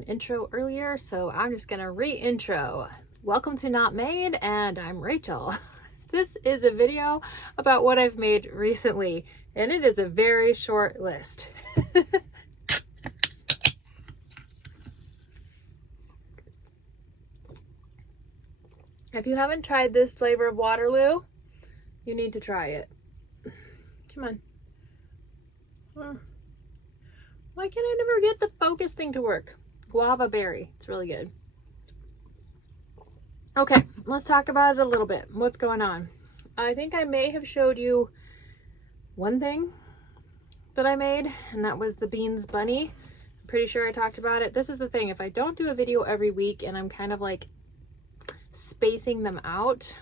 an intro earlier, so I'm just gonna re-intro. Welcome to Not Made, and I'm Rachel. This is a video about what I've made recently, and it is a very short list. If you haven't tried this flavor of Waterloo, you need to try it. Come on. Why can't I never get the focus thing to work? Guava berry. It's really good. Okay, let's talk about it a little bit. What's going on? I think I may have showed you one thing that I made, and that was the beans bunny. I'm pretty sure I talked about it. This is the thing. If I don't do a video every week and I'm kind of like spacing them out,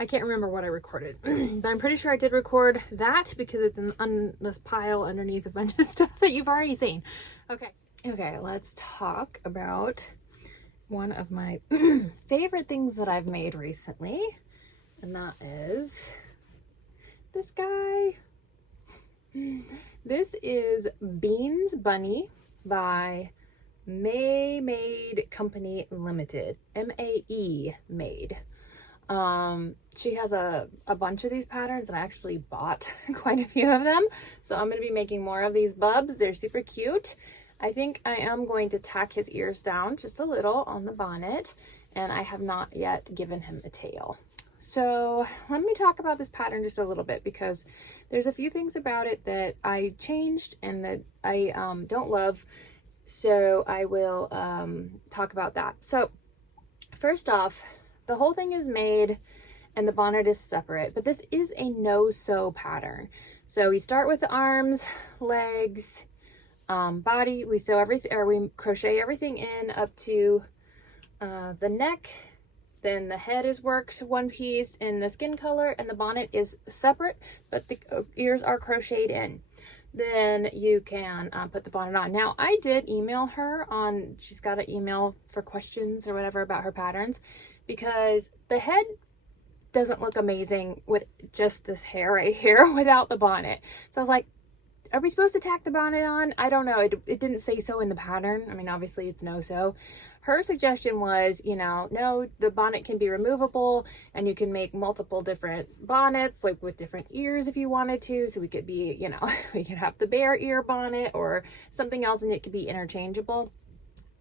I can't remember what I recorded, but I'm pretty sure I did record that because it's in this pile underneath a bunch of stuff that you've already seen. Okay, let's talk about one of my favorite things that I've made recently, and that is this guy. This is Beans Bunny by Made Company Limited, M-A-E Made. She has a bunch of these patterns, and I actually bought quite a few of them, so I'm going to be making more of these bubs. They're super cute. I think I am going to tack his ears down just a little on the bonnet, and I have not yet given him a tail. So let me talk about this pattern just a little bit, because there's a few things about it that I changed and that I don't love, so I will talk about that. So first off, the whole thing is made and the bonnet is separate, but this is a no-sew pattern. So we start with the arms, legs, body. We sew everything, or we crochet everything in up to the neck. Then the head is worked one piece in the skin color, and the bonnet is separate, but the ears are crocheted in. Then you can put the bonnet on. Now, I did email her on, she's got an email for questions or whatever about her patterns, because the head doesn't look amazing with just this hair right here without the bonnet. So I was like, are we supposed to tack the bonnet on? I don't know. It didn't say so in the pattern. I mean, obviously it's no sew. Her suggestion was, you know, no, the bonnet can be removable and you can make multiple different bonnets, like with different ears if you wanted to. So we could be, you know, we could have the bear ear bonnet or something else, and it could be interchangeable.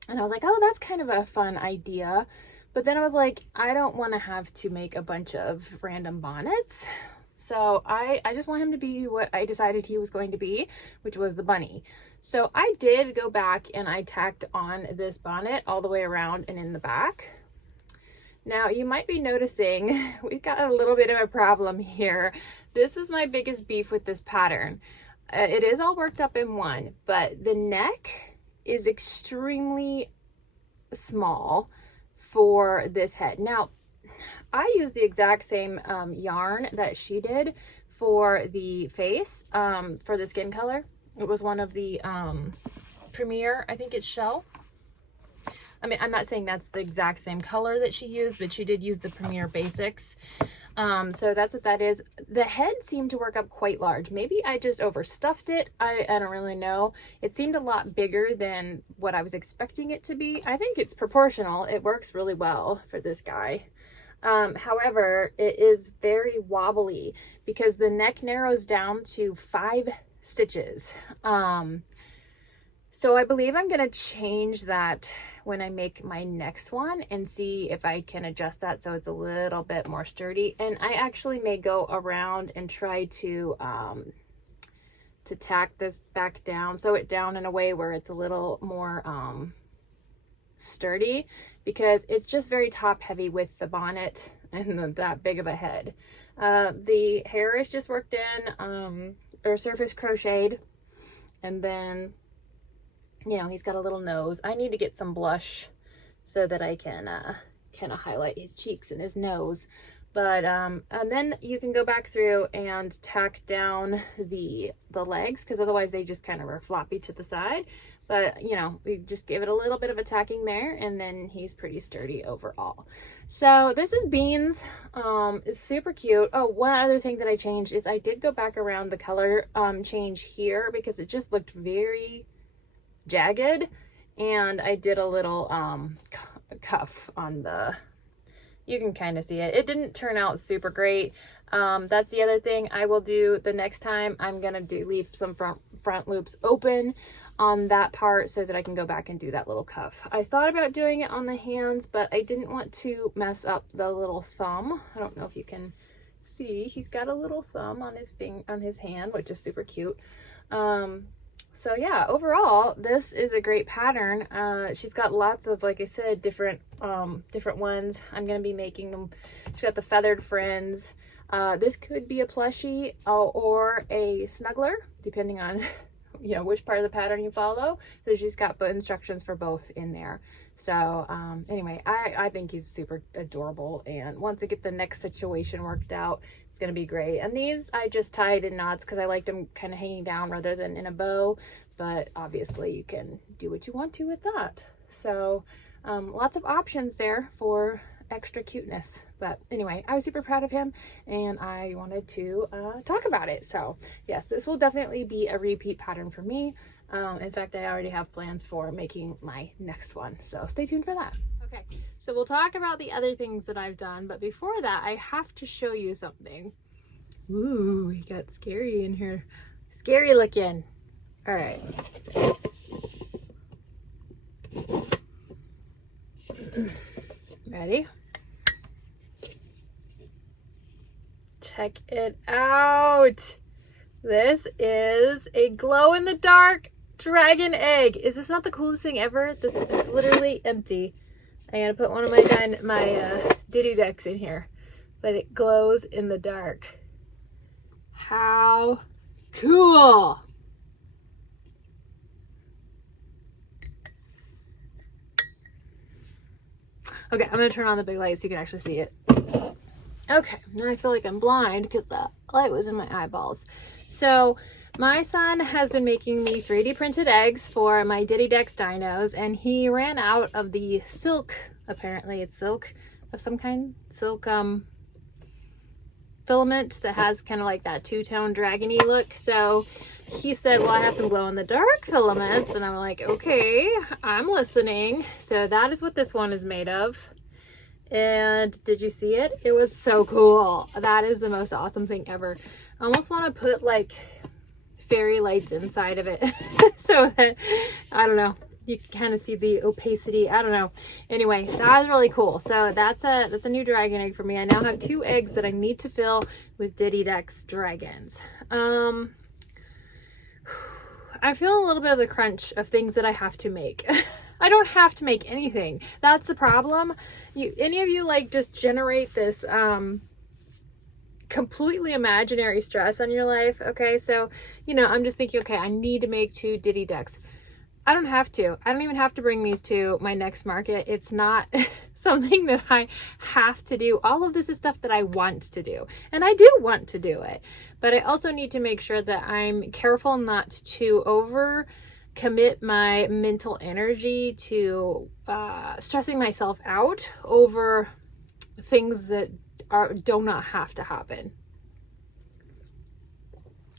And I was like, oh, that's kind of a fun idea. But then I was like, I don't want to have to make a bunch of random bonnets. So I just want him to be what I decided he was going to be, which was the bunny. So I did go back and I tacked on this bonnet all the way around and in the back. Now you might be noticing we've got a little bit of a problem here. This is my biggest beef with this pattern. It is all worked up in one, but the neck is extremely small for this head. Now, I used the exact same yarn that she did for the face, for the skin color. It was one of the Premier, I think it's Shell. I mean, I'm not saying that's the exact same color that she used, but she did use the Premier Basics. So that's what that is. The head seemed to work up quite large. Maybe I just overstuffed it. I don't really know. It seemed a lot bigger than what I was expecting it to be. I think it's proportional. It works really well for this guy. However, it is very wobbly because the neck narrows down to 5 stitches. So I believe I'm going to change that when I make my next one and see if I can adjust that so it's a little bit more sturdy. And I actually may go around and try to tack this back down, sew it down in a way where it's a little more sturdy, because it's just very top heavy with the bonnet and that big of a head. The hair is just worked in or surface crocheted, and then, you know, he's got a little nose. I need to get some blush so that I can kind of highlight his cheeks and his nose. But and then you can go back through and tack down the legs, because otherwise they just kind of are floppy to the side. but you know, we just give it a little bit of a tacking there, and then he's pretty sturdy overall. So this is Beans. It's super cute. Oh, one other thing that I changed is I did go back around the color change here because it just looked very jagged, and I did a little cuff on the, you can kind of see it. It didn't turn out super great. That's the other thing I will do the next time. I'm gonna leave some front loops open on that part so that I can go back and do that little cuff. I thought about doing it on the hands, but I didn't want to mess up the little thumb. I don't know if you can see, he's got a little thumb on his hand, which is super cute. So yeah, overall, this is a great pattern. She's got lots of, like I said, different ones. I'm going to be making them. She's got the feathered friends. This could be a plushie or a snuggler, depending on, you know, which part of the pattern you follow. So she's got instructions for both in there. So anyway, I think he's super adorable, and once I get the next situation worked out, it's gonna be great. And these I just tied in knots because I liked them kind of hanging down rather than in a bow, but obviously you can do what you want to with that. So lots of options there for extra cuteness. But anyway, I was super proud of him, and I wanted to talk about it. So yes, this will definitely be a repeat pattern for me. In fact, I already have plans for making my next one, so stay tuned for that. Okay, so we'll talk about the other things that I've done, but before that, I have to show you something. Ooh, he got scary in here. Scary looking. All right. Ready? Check it out. This is a glow-in-the-dark dragon egg. Is this not the coolest thing ever? This is literally empty. I gotta put one of my Diddy decks in here, but it glows in the dark. How cool! Okay, I'm gonna turn on the big light so you can actually see it. Okay, now I feel like I'm blind because the light was in my eyeballs. So my son has been making me 3D printed eggs for my Diddy Dex dinos, and he ran out of the silk, apparently it's silk of some kind, silk filament that has kind of like that two-tone dragony look. So he said, well, I have some glow-in-the-dark filaments, and I'm like, okay, I'm listening. So that is what this one is made of. And did you see it? It was so cool. That is the most awesome thing ever. I almost want to put like fairy lights inside of it so that, I don't know, you can kind of see the opacity. I don't know. Anyway, that was really cool. So that's a new dragon egg for me. I now have 2 eggs that I need to fill with Diddy Dex dragons. I feel a little bit of the crunch of things that I have to make. I don't have to make anything. That's the problem. Any of you like just generate this completely imaginary stress on your life. Okay, so you know, I'm just thinking, okay, I need to make 2 Diddy decks. I don't have to. I don't even have to bring these to my next market. It's not something that I have to do. All of this is stuff that I want to do, and I do want to do it, but I also need to make sure that I'm careful not to over commit my mental energy to stressing myself out over things that do not have to happen,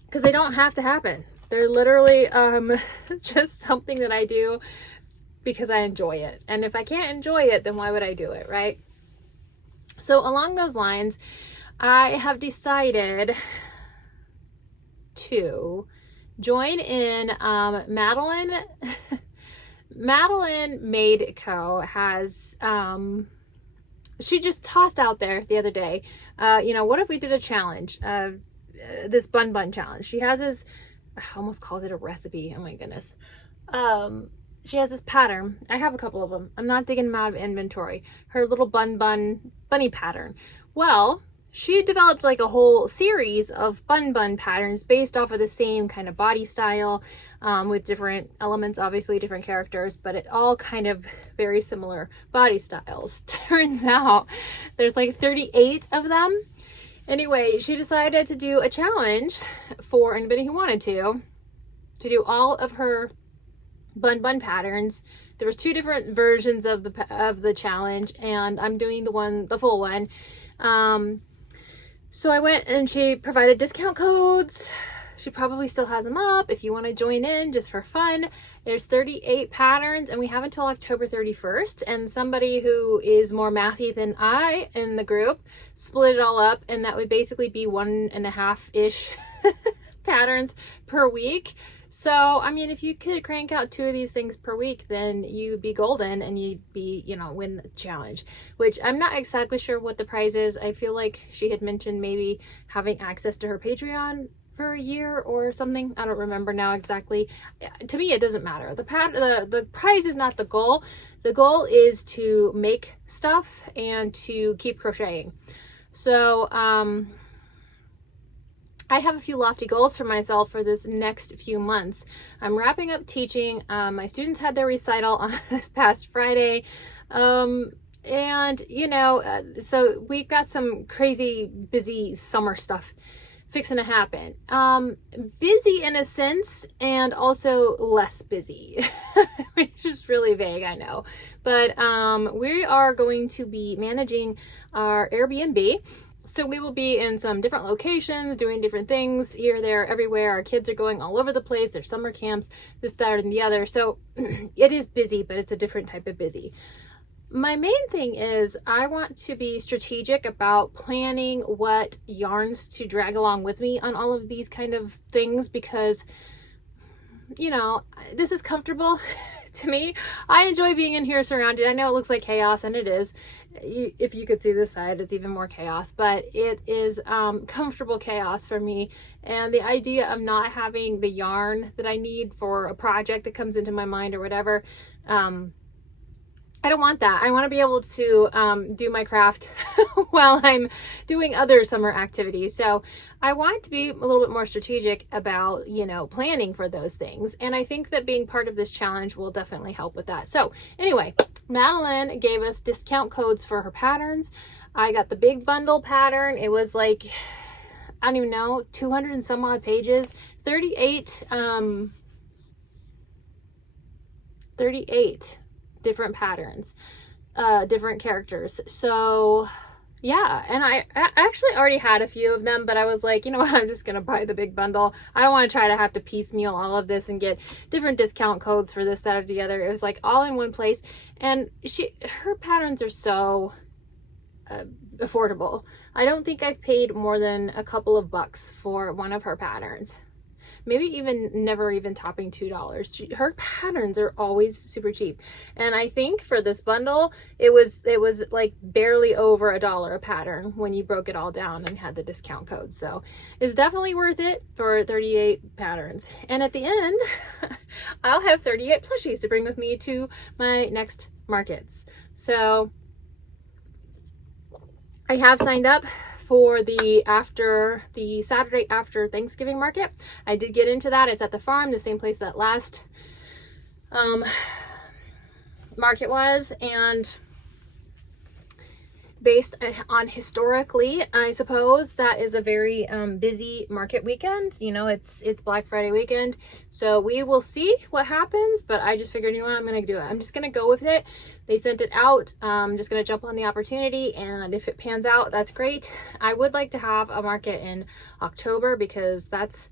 because they don't have to happen. They're literally just something that I do because I enjoy it, and if I can't enjoy it, then why would I do it, right? So along those lines, I have decided to join in Madeline Made Co. has she just tossed out there the other day, you know, what if we did a challenge, this bun challenge. She has this, I almost called it a recipe, oh my goodness. She has this pattern. I have a couple of them. I'm not digging them out of inventory. Her little bunny pattern. Well, she developed like a whole series of bun patterns based off of the same kind of body style, with different elements, obviously different characters, but it all kind of very similar body styles. Turns out there's like 38 of them. Anyway, she decided to do a challenge for anybody who wanted to do all of her bun patterns. There was 2 different versions of the challenge, and I'm doing the full one. So I went and she provided discount codes. She probably still has them up if you want to join in just for fun. There's 38 patterns, and we have until October 31st. And somebody who is more mathy than I in the group split it all up, and that would basically be 1.5-ish patterns per week. So, I mean, if you could crank out 2 of these things per week, then you'd be golden and you'd be, you know, win the challenge, which I'm not exactly sure what the prize is. I feel like she had mentioned maybe having access to her Patreon for a year or something. I don't remember now exactly. To me, it doesn't matter. The prize is not the goal. The goal is to make stuff and to keep crocheting. So, I have a few lofty goals for myself for this next few months. I'm wrapping up teaching. My students had their recital on this past Friday. And, you know, so we've got some crazy busy summer stuff fixing to happen. Busy in a sense, and also less busy, which is really vague, I know. But we are going to be managing our Airbnb. So we will be in some different locations, doing different things here, there, everywhere. Our kids are going all over the place. There's summer camps, this, that, and the other. So it is busy, but it's a different type of busy. My main thing is I want to be strategic about planning what yarns to drag along with me on all of these kind of things, because, you know, this is comfortable to me. I enjoy being in here surrounded. I know it looks like chaos, and it is. If you could see this side, it's even more chaos, but it is comfortable chaos for me. And the idea of not having the yarn that I need for a project that comes into my mind or whatever, I don't want that. I want to be able to do my craft while I'm doing other summer activities. So I want to be a little bit more strategic about, you know, planning for those things. And I think that being part of this challenge will definitely help with that. So anyway, Madeline gave us discount codes for her patterns. I got the big bundle pattern. It was like, I don't even know, 200 and some odd pages, 38 different patterns, different characters. So yeah, and I actually already had a few of them, but I was like, you know what, I'm just gonna buy the big bundle. I don't want to try to have to piecemeal all of this and get different discount codes for this, that, or the other. It was like all in one place, and her patterns are so affordable. I don't think I've paid more than a couple of bucks for one of her patterns. Maybe even never even topping $2. Her patterns are always super cheap. And I think for this bundle, it was like barely over $1 a pattern when you broke it all down and had the discount code. So it's definitely worth it for 38 patterns. And at the end, I'll have 38 plushies to bring with me to my next markets. So I have signed up for the Saturday after Thanksgiving market. I did get into that. It's at the farm, the same place that last market was, and based on historically, I suppose that is a very busy market weekend. You know, it's Black Friday weekend, so we will see what happens, but I just figured, you know what, I'm gonna do it. I'm just gonna go with it. They sent it out. I'm just gonna jump on the opportunity, and if it pans out, that's great. I would like to have a market in October, because that's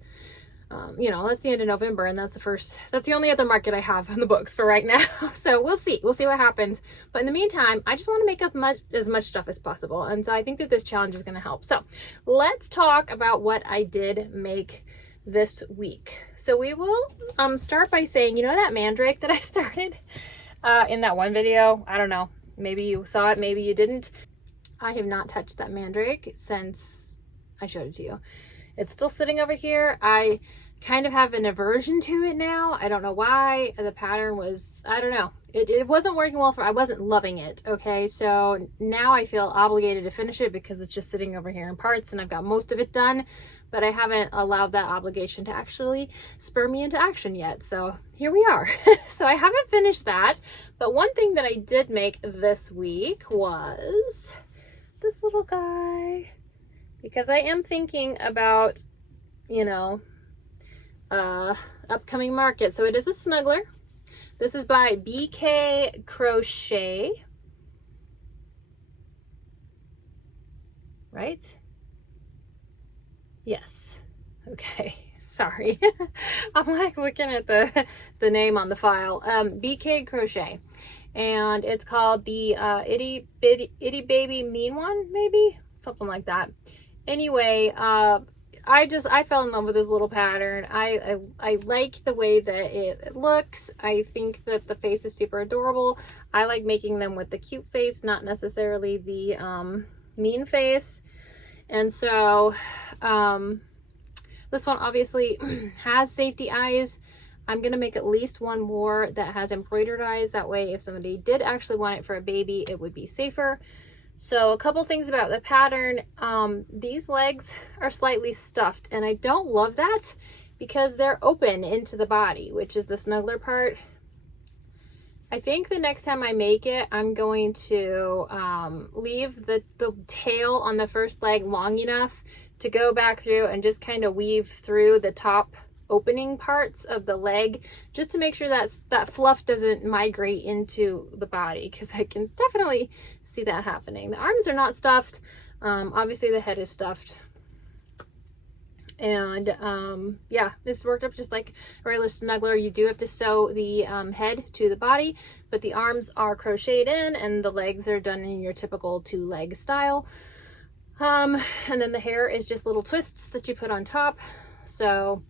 you know, that's the end of November, and that's the only other market I have on the books for right now. So we'll see what happens. But in the meantime, I just want to make up as much stuff as possible. And so I think that this challenge is going to help. So let's talk about what I did make this week. So we will start by saying, you know, that mandrake that I started in that one video, I don't know, maybe you saw it, maybe you didn't. I have not touched that mandrake since I showed it to you. It's still sitting over here. I kind of have an aversion to it now. I don't know why. The pattern was, I don't know. It wasn't working well I wasn't loving it. Okay, so now I feel obligated to finish it because it's just sitting over here in parts, and I've got most of it done, but I haven't allowed that obligation to actually spur me into action yet. So here we are. So I haven't finished that, but one thing that I did make this week was this little guy, because I am thinking about, you know, upcoming market. So it is a snuggler. This is by BK Crochet. Right? Yes. Okay. Sorry. I'm like looking at the name on the file. BK Crochet. And it's called the Itty Baby Mean One, maybe? Something like that. Anyway, I fell in love with this little pattern. I like the way that it looks. I think that the face is super adorable. I like making them with the cute face, not necessarily the mean face. And so this one obviously has safety eyes. I'm gonna make at least one more that has embroidered eyes. That way, if somebody did actually want it for a baby, it would be safer. So a couple things about the pattern. These legs are slightly stuffed, and I don't love that because they're open into the body, which is the snuggler part. I think the next time I make it, I'm going to leave the tail on the first leg long enough to go back through and just kind of weave through the top opening parts of the leg, just to make sure that fluff doesn't migrate into the body, because I can definitely see that happening. The arms are not stuffed. Obviously the head is stuffed. And yeah, this worked up just like a regular snuggler. You do have to sew the head to the body, but the arms are crocheted in and the legs are done in your typical 2-leg style. And then the hair is just little twists that you put on top. So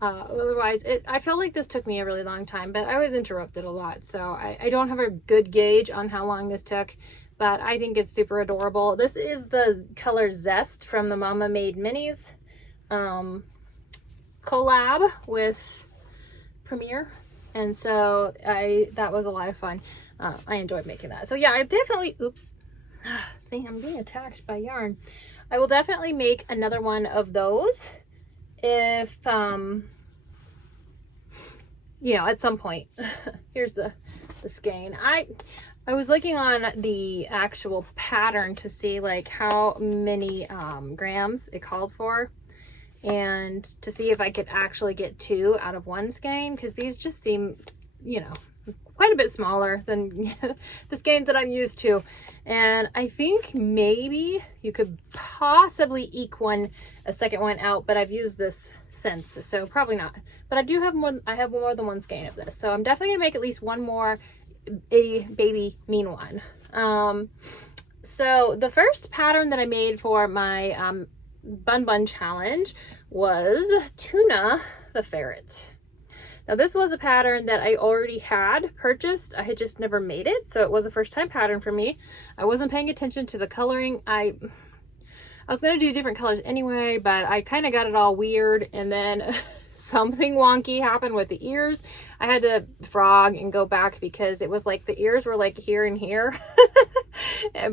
otherwise, I feel like this took me a really long time, but I was interrupted a lot. So I don't have a good gauge on how long this took, but I think it's super adorable. This is the color Zest from the Mama Made Minis collab with Premiere. And so that was a lot of fun. I enjoyed making that. So yeah, I definitely, oops, see, I'm being attacked by yarn. I will definitely make another one of those if you know, at some point. Here's the skein. I was looking on the actual pattern to see like how many grams it called for, and to see if I could actually get 2 out of 1 skein, because these just seem, you know, quite a bit smaller than the skeins that I'm used to. And I think maybe you could possibly eke a second one out, but I've used this since, so probably not. But I do have more, I have more than 1 skein of this, so I'm definitely gonna make at least one more Itty Baby Mean One. So the first pattern that I made for my Bun Bun challenge was Tuna the Ferret. Now this was a pattern that I already had purchased. I had just never made it, so it was a first time pattern for me. I wasn't paying attention to the coloring. I was going to do different colors anyway, but I kind of got it all weird, and then something wonky happened with the ears. I had to frog and go back because it was like the ears were like here and here.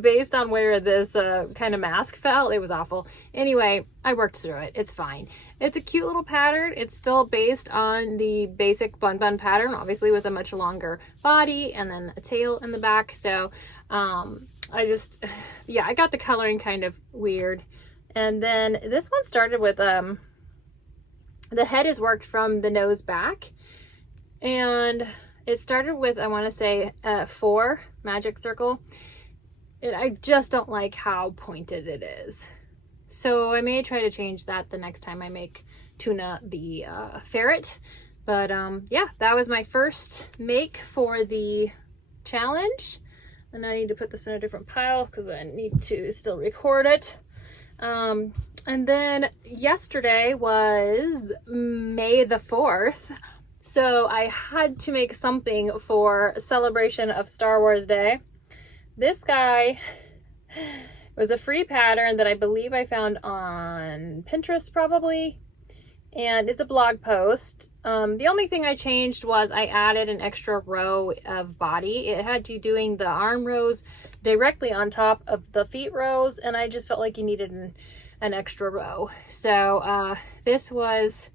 Based on where this kind of mask fell. It was awful. Anyway, I worked through it. It's fine. It's a cute little pattern. It's still based on the basic Bun Bun pattern, obviously with a much longer body and then a tail in the back. So I just, yeah, I got the coloring kind of weird. And then this one started with, the head is worked from the nose back. And it started with, I want to say, 4 magic circle. And I just don't like how pointed it is. So I may try to change that the next time I make Tuna the Ferret. But yeah, that was my first make for the challenge. And I need to put this in a different pile because I need to still record it. And then yesterday was May the 4th. So I had to make something for a celebration of Star Wars Day. This guy was a free pattern that I believe I found on Pinterest probably. And it's a blog post. The only thing I changed was I added an extra row of body. It had you doing the arm rows directly on top of the feet rows, and I just felt like you needed an extra row. So this was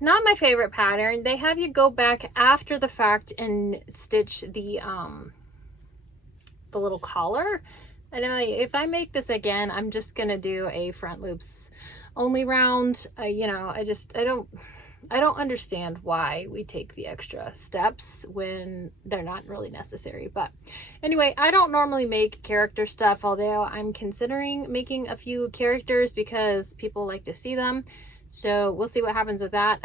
not my favorite pattern. They have you go back after the fact and stitch the little collar. And if I make this again, I'm just gonna do a front loops only round. You know, I I don't understand why we take the extra steps when they're not really necessary. But anyway, I don't normally make character stuff, although I'm considering making a few characters because people like to see them. So we'll see what happens with that.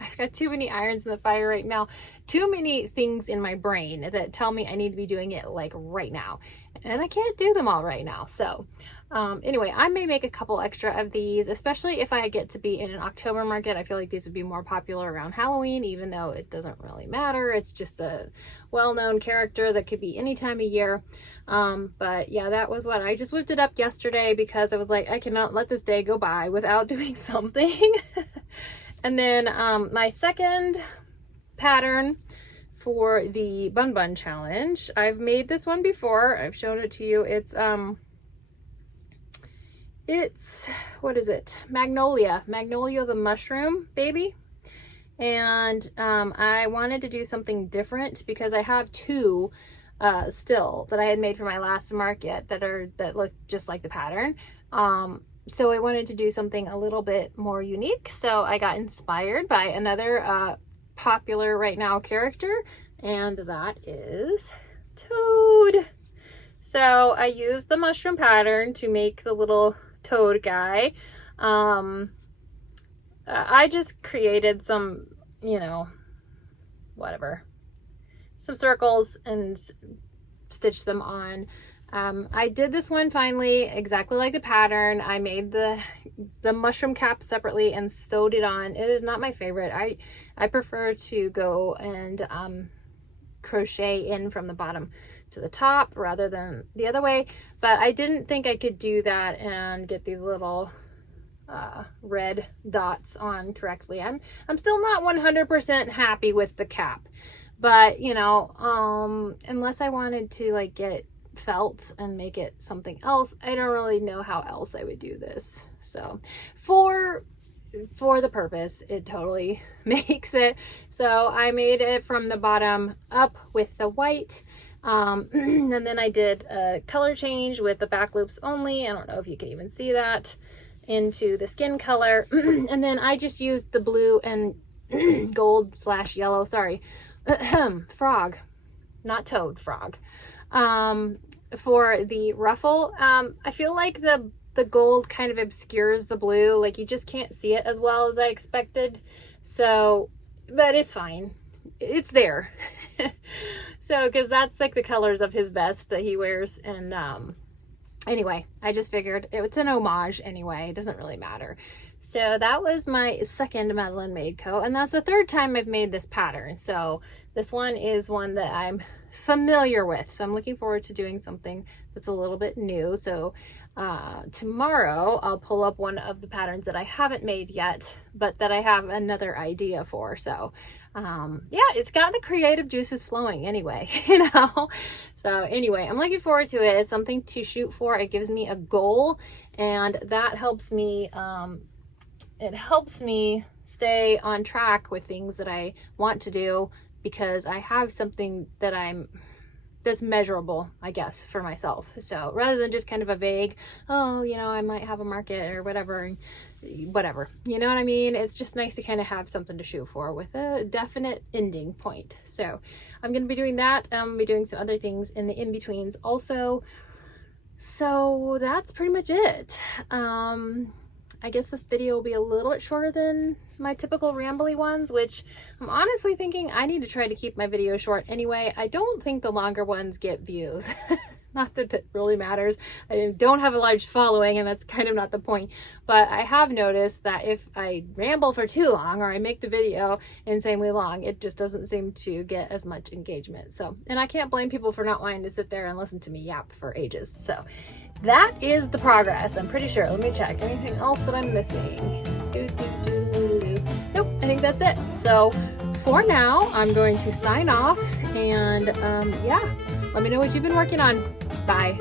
I've got too many irons in the fire right now, too many things in my brain that tell me I need to be doing it like right now, and I can't do them all right now. So anyway, I may make a couple extra of these, especially if I get to be in an October market. I feel like these would be more popular around Halloween, even though it doesn't really matter. It's just a well-known character that could be any time of year. But yeah, that was what I just whipped it up yesterday because I was like, I cannot let this day go by without doing something. And then my second pattern for the Bun Bun Challenge, I've made this one before. I've shown it to you. It's what is it? Magnolia the mushroom baby. And I wanted to do something different because I have two still that I had made for my last market that look just like the pattern. So I wanted to do something a little bit more unique. So I got inspired by another popular right now character, and that is Toad. So I used the mushroom pattern to make the little Toad guy. I just created some, you know, whatever, some circles and stitched them on. I did this one finally exactly like the pattern. I made the mushroom cap separately and sewed it on. It is not my favorite. I prefer to go and crochet in from the bottom to the top rather than the other way, but I didn't think I could do that and get these little red dots on correctly. I'm still not 100% happy with the cap, but you know, unless I wanted to like get felt and make it something else, I don't really know how else I would do this. So for the purpose, it totally makes it. So I made it from the bottom up with the white, and then I did a color change with the back loops only. I don't know if you can even see that, into the skin color. And then I just used the blue and gold / yellow, sorry, frog, not toad, frog, for the ruffle. I feel like the gold kind of obscures the blue, like you just can't see it as well as I expected. So, but it's fine, it's there. So, because that's like the colors of his vest that he wears. And anyway, I just figured it's an homage anyway, it doesn't really matter. So that was my second Madeline Made Co, and that's the third time I've made this pattern. So this one is one that I'm familiar with, so I'm looking forward to doing something that's a little bit new. So tomorrow I'll pull up one of the patterns that I haven't made yet, but that I have another idea for. So yeah, it's got the creative juices flowing anyway, you know. So anyway, I'm looking forward to it. It's something to shoot for. It gives me a goal, and that helps me, it helps me stay on track with things that I want to do, because I have something that's measurable, I guess, for myself. So rather than just kind of a vague, oh, you know, I might have a market or whatever, you know what I mean? It's just nice to kind of have something to shoot for with a definite ending point. So I'm going to be doing that. I'm going to be doing some other things in the in-betweens also. So that's pretty much it. I guess this video will be a little bit shorter than my typical rambly ones, which I'm honestly thinking I need to try to keep my videos short anyway. I don't think the longer ones get views. Not that that really matters. I don't have a large following, and that's kind of not the point. But I have noticed that if I ramble for too long, or I make the video insanely long, it just doesn't seem to get as much engagement. So, and I can't blame people for not wanting to sit there and listen to me yap for ages. So that is the progress, I'm pretty sure. Let me check. Anything else that I'm missing? Nope, I think that's it. So for now, I'm going to sign off, and yeah, let me know what you've been working on. Bye.